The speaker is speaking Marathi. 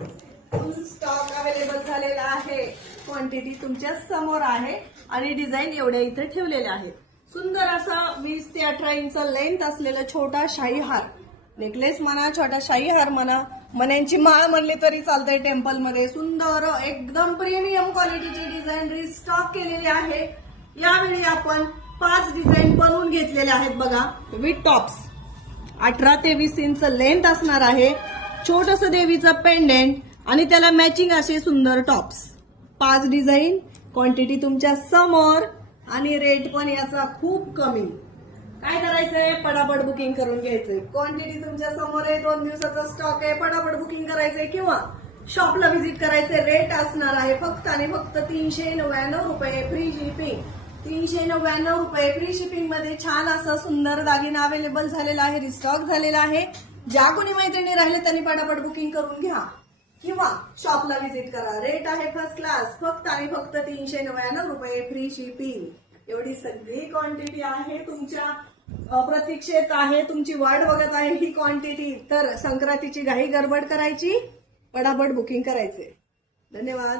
फुल स्टॉक अवेलेबल झालेला आहे. क्वांटिटी तुमच्या समोर आहे आणि डिझाईन एवढ्या इथे ठेवलेल्या आहेत. सुंदर असा 20 ते 18 इंच लेंथ असलेला छोटा शाही हार, नेकलेस म्हणा, छोटा शाही हार म्हणा, मण्यांची माळ म्हणली तरी चालतंय. टेम्पल मध्ये सुंदर एकदम प्रीमियम क्वालिटीची डिझाईन रिस्टॉक केलेली आहे. यावेळी आपण 5 डिझाईन बनवून घेतलेले आहेत बघा, विथ टॉप्स. 18 ते 20 इंच लेंथ असणार आहे. छोटस देवीचं पेंडेंट आणि त्याला मॅचिंग असे सुंदर टॉप्स. 5 डिझाईन, क्वांटिटी तुमच्या समोर आणि रेट पण याचा खूप कमी. काय करायचंय, पटापट बुकिंग करून घ्यायचंय. क्वांटिटी तुमच्या समोर आहे, 2 दिवसाचा स्टॉक आहे. पटापट बुकिंग करायचंय किंवा शॉपला व्हिजिट करायचंय. रेट असणार आहे फक्त आणि फक्त 399 रुपये फ्री शिपिंग. 399 रुपये फ्री शिपिंग मध्ये छान असं सुंदर दागिना अवेलेबल झालेला आहे, रिस्टॉक झालेला आहे. ज्या कोणी मैत्रिणी राहिले त्यांनी पटापट बुकिंग करून घ्या किंवा शॉपला व्हिजिट करा. रेट आहे फर्स्ट क्लास, फक्त आणि फक्त 399 रुपये फ्री शिपिंग. एवढी सगळी क्वांटिटी आहे, तुमच्या प्रतीक्षेत आहे, तुमची वाट बघत आहे ही क्वांटिटी. तर संक्रांतीची घाई गडबड करायची, पटापट बुकिंग करायचे. धन्यवाद.